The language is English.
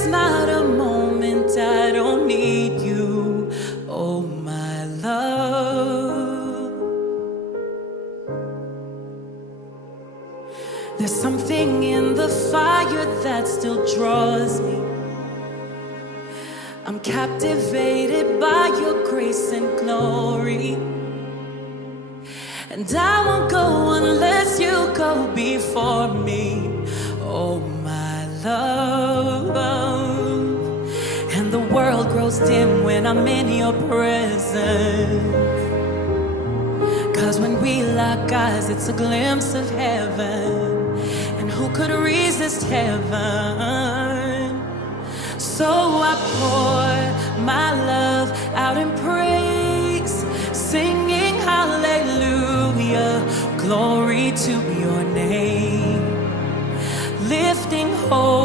is not a moment I don't need you, oh my love. There's something in the fire that still draws me. I'm captivated by your grace and glory, and I won't go unless you go before me, oh my love. And the world grows dim when I'm in your presence, 'cause when we lock eyes, it's a glimpse of heaven, and who could resist heaven? So I pour my love out in praise, singing hallelujah, glory to your name, lifting hope